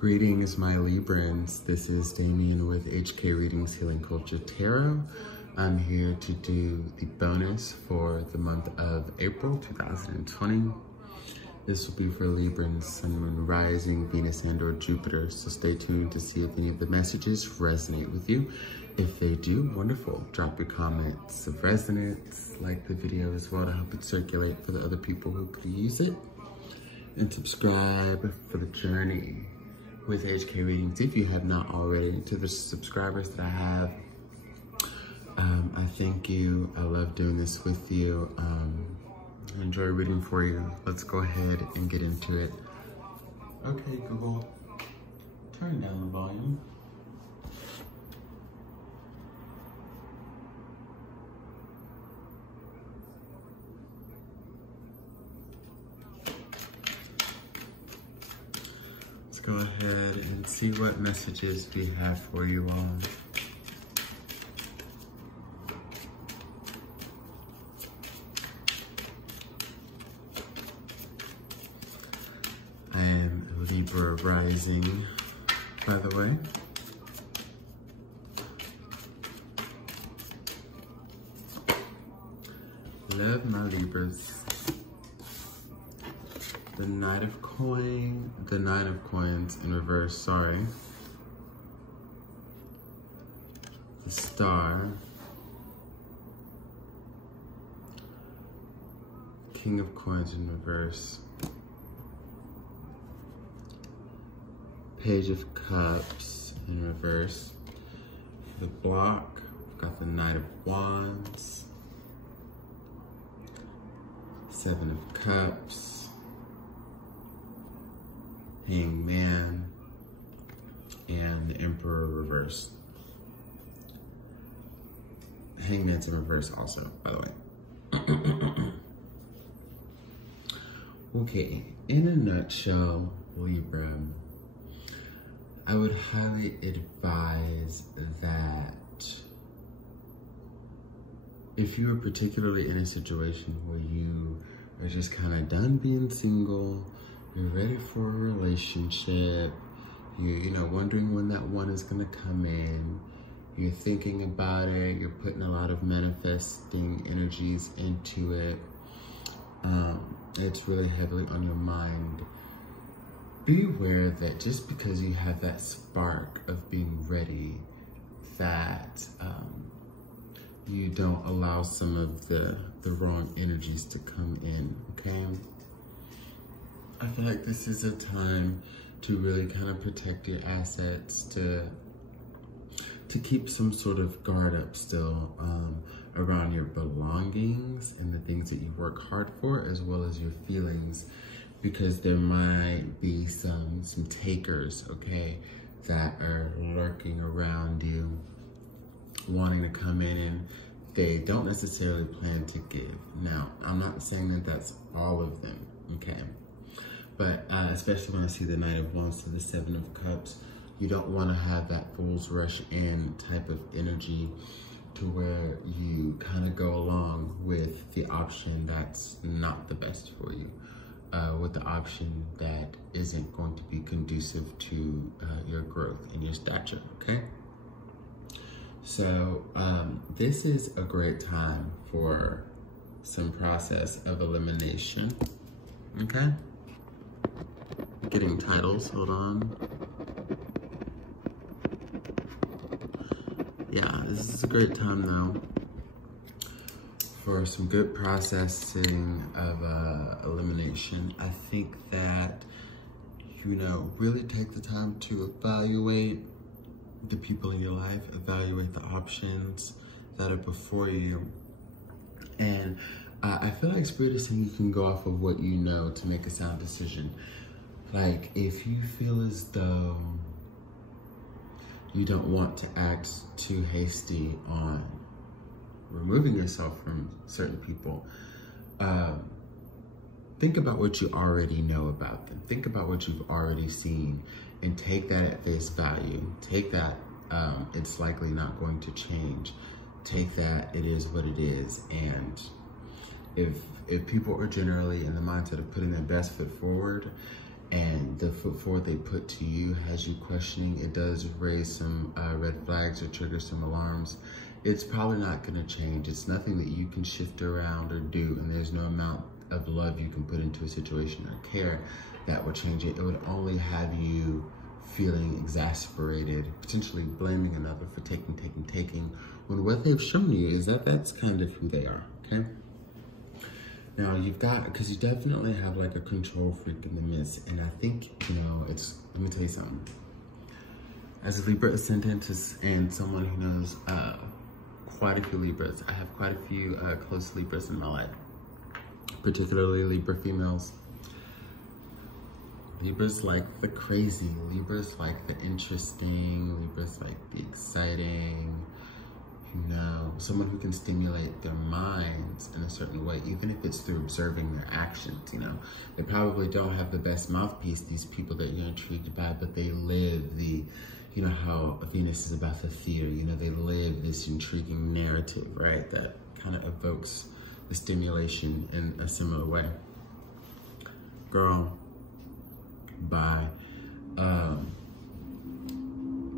Greetings, my Librans. This is Damien with HK Readings Healing Culture Tarot. I'm here to do the bonus for the month of April 2020. This will be for Librans, Sun, Moon, Rising, Venus, and or Jupiter. So stay tuned to see if any of the messages resonate with you. If they do, wonderful. Drop your comments of resonance, like the video as well to help it circulate for the other people who could use it. And subscribe for the journey with HK Readings if you have not already. To the subscribers that I have, I thank you. I love doing this with you. I enjoy reading for you. Let's go ahead and get into it. Okay, Google, turn down the volume. Let's go ahead and see what messages we have for you all. I am Libra rising, by the way. Love my Libras. The Knight of Coins in reverse, sorry. The Star. King of Coins in reverse. Page of Cups in reverse. For the block, we've got the Knight of Wands. Seven of Cups. Hangman, and the Emperor reverse. Hangman's in reverse also, by the way. Okay, in a nutshell, Libra, I would highly advise that if you are particularly in a situation where you are just kind of done being single, you're ready for a relationship, you know, wondering when that one is gonna come in, you're thinking about it, you're putting a lot of manifesting energies into it, it's really heavily on your mind. Be aware that just because you have that spark of being ready, that you don't allow some of the wrong energies to come in, okay? I feel like this is a time to really kind of protect your assets, to keep some sort of guard up still around your belongings and the things that you work hard for, as well as your feelings, because there might be some takers, okay, that are lurking around you, wanting to come in, and they don't necessarily plan to give. Now, I'm not saying that that's all of them, okay? But especially when I see the Knight of Wands to the Seven of Cups, you don't want to have that fool's rush in type of energy to where you kind of go along with the option that's not the best for you, with the option that isn't going to be conducive to your growth and your stature, okay? So this is a great time for some process of elimination, okay? Getting titles, hold on. Yeah, this is a great time though for some good processing of elimination. I think that, you know, really take the time to evaluate the people in your life, evaluate the options that are before you. And I feel like Spirit is saying you can go off of what you know to make a sound decision. Like, if you feel as though you don't want to act too hasty on removing yourself from certain people, think about what you already know about them. Think about what you've already seen and take that at face value. Take that, it's likely not going to change. Take that, it is what it is. And if people are generally in the mindset of putting their best foot forward and the foot forward they put to you has you questioning. It does raise some red flags or trigger some alarms. It's probably not gonna change. It's nothing that you can shift around or do, and there's no amount of love you can put into a situation or care that would change it. It would only have you feeling exasperated, potentially blaming another for taking, when what they've shown you is that that's kind of who they are, okay? Now you've got, because you definitely have like a control freak in the midst, and I think, you know, let me tell you something. As a Libra ascendant and someone who knows quite a few Libras, I have quite a few close Libras in my life, particularly Libra females. Libras like the crazy, Libras like the interesting, Libras like the exciting, you know, someone who can stimulate their minds in a certain way, even if it's through observing their actions, you know. They probably don't have the best mouthpiece, these people that you're intrigued by, but they live the, you know how Venus is about the theater, you know, they live this intriguing narrative, right, that kind of evokes the stimulation in a similar way. Girl, bye.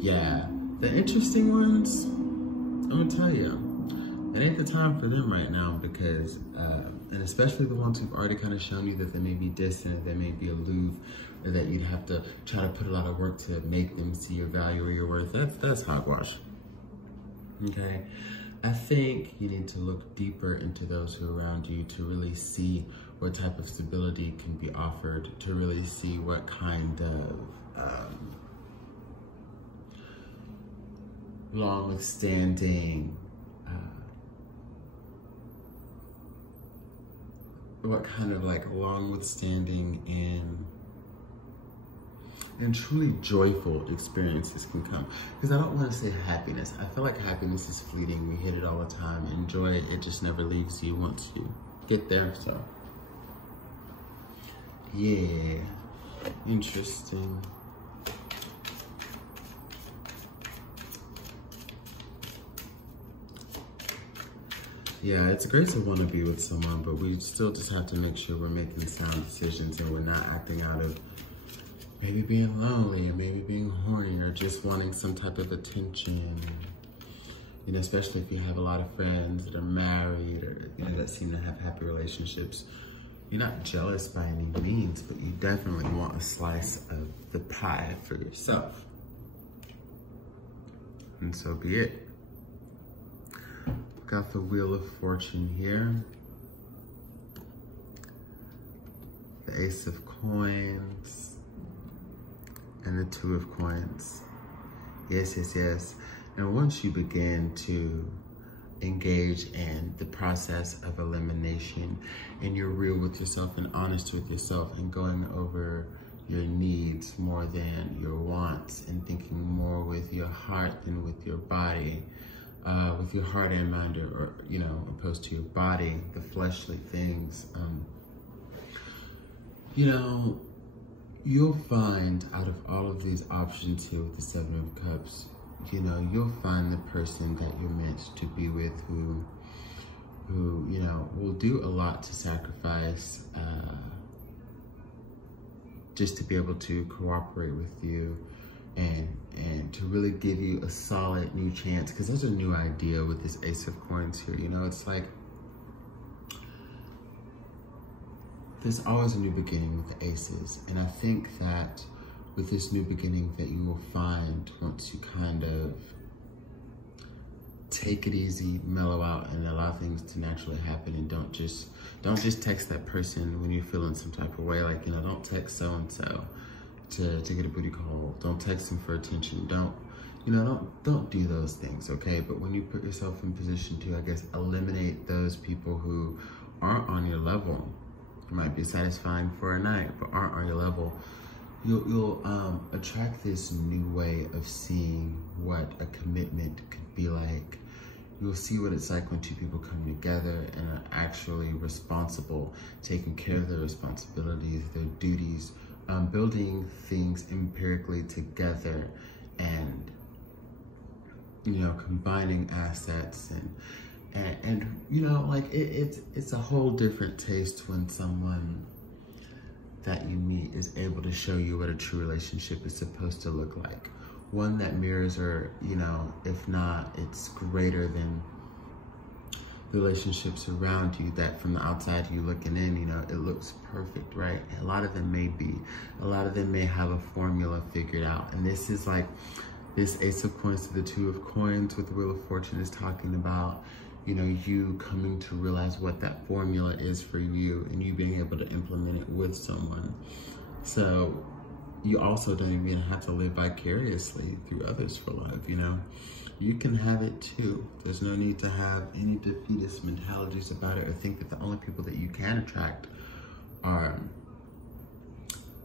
Yeah, the interesting ones, I'm gonna tell you, it ain't the time for them right now, because, and especially the ones who've already kind of shown you that they may be distant, they may be aloof, or that you'd have to try to put a lot of work to make them see your value or your worth. That's hogwash, okay? I think you need to look deeper into those who are around you to really see what type of stability can be offered, to really see what kind of long-standing, what kind of like long-withstanding and truly joyful experiences can come. Because I don't want to say happiness. I feel like happiness is fleeting. We hit it all the time. And joy, it just never leaves you once you get there. So, yeah, interesting. Yeah, it's great to want to be with someone, but we still just have to make sure we're making sound decisions and we're not acting out of maybe being lonely or maybe being horny or just wanting some type of attention. You know, especially if you have a lot of friends that are married or, you know, that seem to have happy relationships. You're not jealous by any means, but you definitely want a slice of the pie for yourself. And so be it. Got the Wheel of Fortune here. The Ace of Coins. And the Two of Coins. Yes, yes, yes. And once you begin to engage in the process of elimination and you're real with yourself and honest with yourself and going over your needs more than your wants and thinking more with your heart than with your body, with your heart and mind, or you know, opposed to your body, the fleshly things, you know, you'll find out of all of these options here with the Seven of Cups, you know, you'll find the person that you're meant to be with who you know, will do a lot to sacrifice just to be able to cooperate with you and to really give you a solid new chance, because there's a new idea with this Ace of Coins here. You know, it's like there's always a new beginning with the aces, and I think that with this new beginning that you will find once you kind of take it easy, mellow out, and allow things to naturally happen, and don't just text that person when you're feeling some type of way. Like, you know, don't text so-and-so to get a booty call. Don't text them for attention. Don't do those things, okay? But when you put yourself in position to, I guess, eliminate those people who aren't on your level, it might be satisfying for a night, but aren't on your level, you'll attract this new way of seeing what a commitment could be like. You'll see what it's like when two people come together and are actually responsible, taking care of their responsibilities, their duties, building things empirically together, and, you know, combining assets and you know, like it's a whole different taste when someone that you meet is able to show you what a true relationship is supposed to look like. One that mirrors, or, you know, if not, it's greater than the relationships around you, that from the outside you looking in, you know, it looks perfect, right? A lot of them may be. A lot of them may have a formula figured out. And this is like, this Ace of Coins to the Two of Coins with the Wheel of Fortune is talking about, you know, you coming to realize what that formula is for you and you being able to implement it with someone. So you also don't even have to live vicariously through others for love, you know? You can have it too. There's no need to have any defeatist mentalities about it or think that the only people that you can attract are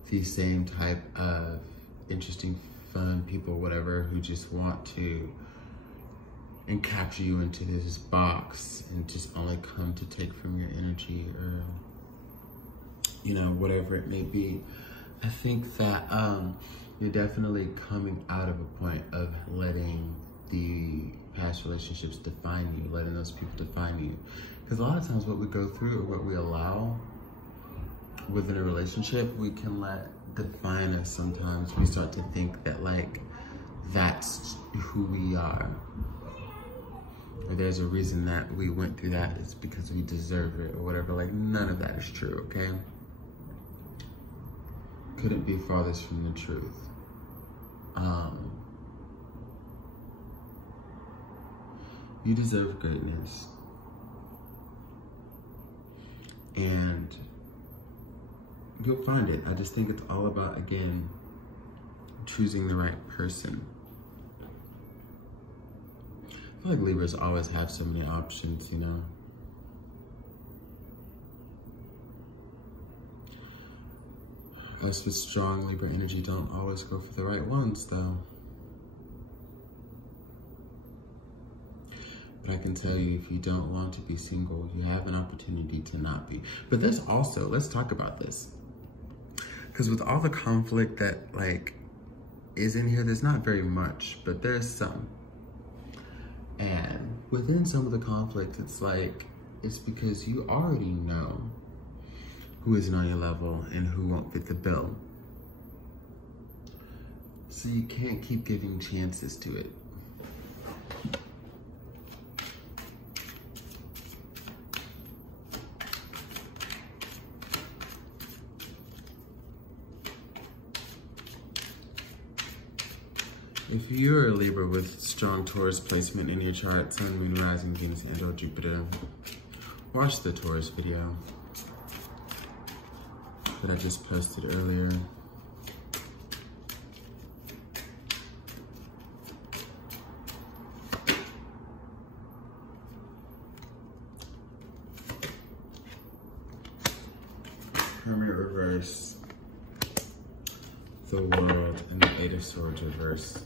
the same type of interesting, fun people, whatever, who just want to and capture you into this box and just only come to take from your energy, or, you know, whatever it may be. I think that you're definitely coming out of a point of letting the past relationships define you, letting those people define you. Because a lot of times what we go through or what we allow within a relationship, we can let define us. Sometimes we start to think that, like, that's who we are. Or there's a reason that we went through that, it's because we deserve it or whatever. Like, none of that is true, okay? Couldn't be farthest from the truth. You deserve greatness. And you'll find it. I just think it's all about, again, choosing the right person. I feel like Libras always have so many options, you know? Us with strong Libra energy don't always go for the right ones, though. But I can tell you, if you don't want to be single, you have an opportunity to not be. But there's also, let's talk about this. Because with all the conflict that, like, is in here, there's not very much, but there's some. And within some of the conflict, it's like, it's because you already know who isn't on your level and who won't fit the bill. So you can't keep giving chances to it. If you're a Libra with strong Taurus placement in your chart, Sun, Moon, Rising, Venus, and or Jupiter, watch the Taurus video that I just posted earlier. Hermit reverse, the World, and the Eight of Swords reverse.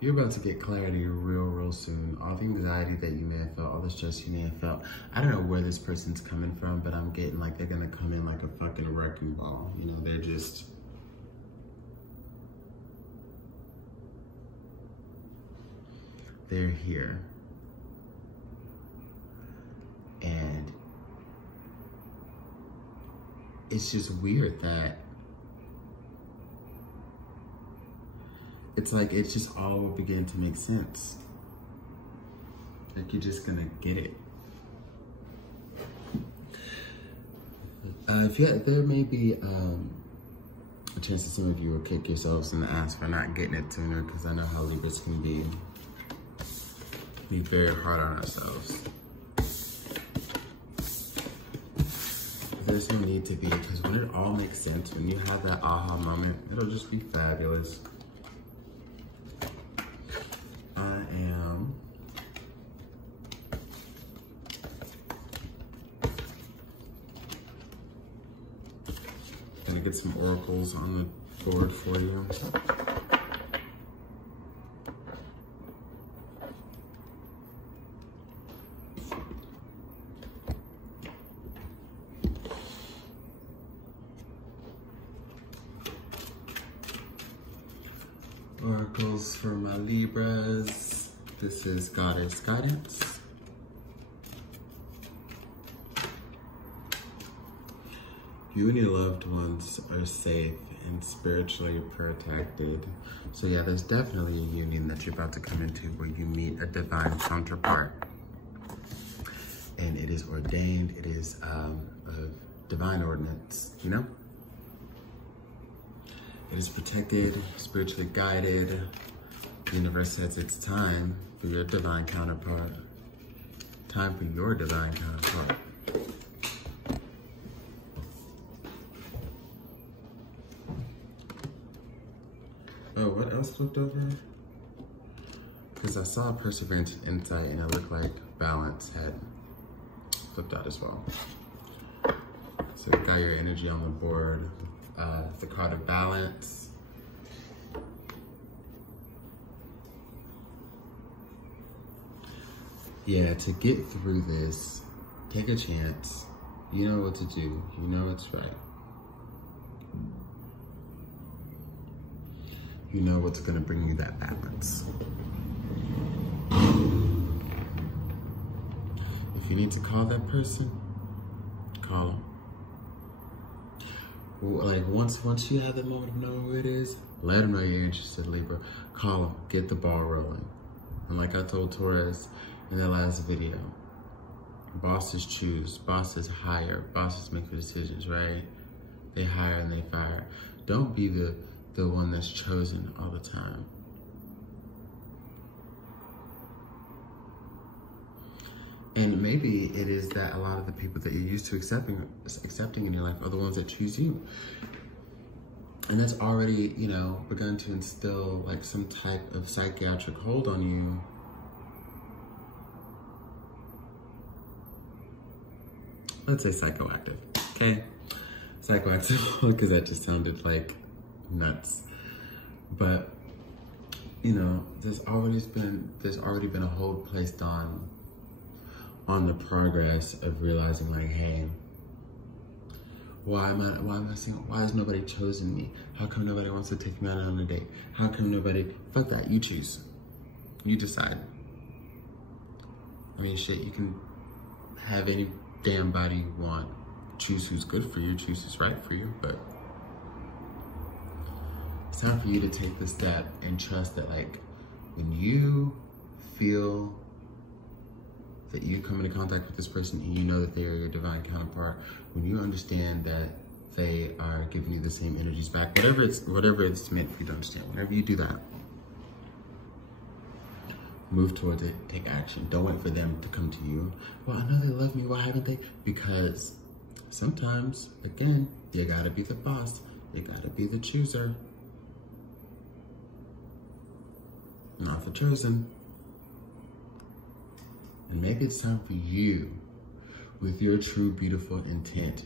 You're about to get clarity real soon. All the anxiety that you may have felt, all the stress you may have felt. I don't know where this person's coming from, but I'm getting like they're gonna come in like a fucking wrecking ball. You know, they're just... they're here. And it's just weird that it's like, it's just all will begin to make sense. Like, you're just gonna get it. There may be a chance that some of you will kick yourselves in the ass for not getting it sooner, because I know how Libras can be very hard on ourselves. There's no need to be, because when it all makes sense, when you have that aha moment, it'll just be fabulous. I am gonna get some oracles on the board for you. Oracles Libras. This is Goddess Guidance. You and your loved ones are safe and spiritually protected. So yeah, there's definitely a union that you're about to come into where you meet a divine counterpart. And it is ordained, it is of divine ordinance, you know? It is protected, spiritually guided. The universe says it's time for your divine counterpart. Time for your divine counterpart. Oh, what else flipped over? Because I saw Perseverance and Insight and it looked like Balance had flipped out as well. So you got your energy on the board. The card of Balance. Yeah, to get through this, take a chance. You know what to do. You know what's right. You know what's gonna bring you that balance. If you need to call that person, call them. Like once you have that moment of knowing who it is, let them know you're interested, Libra. Call them, get the ball rolling. And like I told Taurus in the last video, bosses choose, bosses hire, bosses make the decisions, right? They hire and they fire. Don't be the one that's chosen all the time. And maybe it is that a lot of the people that you're used to accepting in your life are the ones that choose you. And that's already, you know, begun to instill like some type of psychiatric hold on you. Let's say psychoactive, okay? Psychoactive, because that just sounded like nuts. But, you know, there's already been a hold placed on the progress of realizing like, hey, why am I single? Why has nobody chosen me? How come nobody wants to take me out on a date? How come nobody, fuck that, you choose. You decide. I mean, shit, you can have any damn body you want. Choose who's good for you, choose who's right for you, but it's time for you to take the step and trust that like, when you feel that you come into contact with this person and you know that they are your divine counterpart, when you understand that they are giving you the same energies back, whatever it's meant for you to understand, whenever you do that, move towards it, take action. Don't wait for them to come to you. Well, I know they love me, why haven't they? Because sometimes, again, you gotta be the boss. You gotta be the chooser, not the chosen. And maybe it's time for you, with your true, beautiful intent,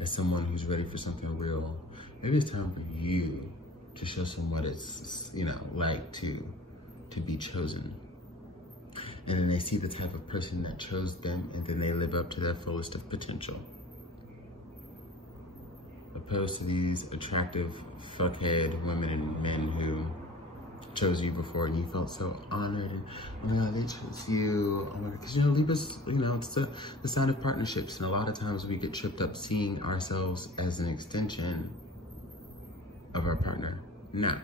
as someone who's ready for something real, maybe it's time for you to show someone what it's, you know, like to be chosen. And then they see the type of person that chose them, and then they live up to their fullest of potential. Opposed to these attractive fuckhead women and men who chose you before and you felt so honored and, oh my God, they chose you. Oh my God, because you know, Libra's, you know, it's the sign of partnerships, and a lot of times we get tripped up seeing ourselves as an extension of our partner. Now,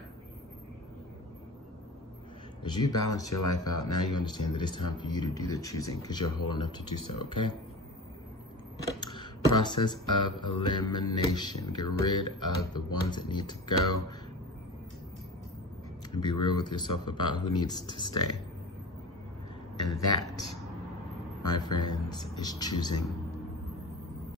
as you balance your life out, now you understand that it's time for you to do the choosing because you're whole enough to do so, okay? Process of elimination. Get rid of the ones that need to go. And be real with yourself about who needs to stay. And that, my friends, is choosing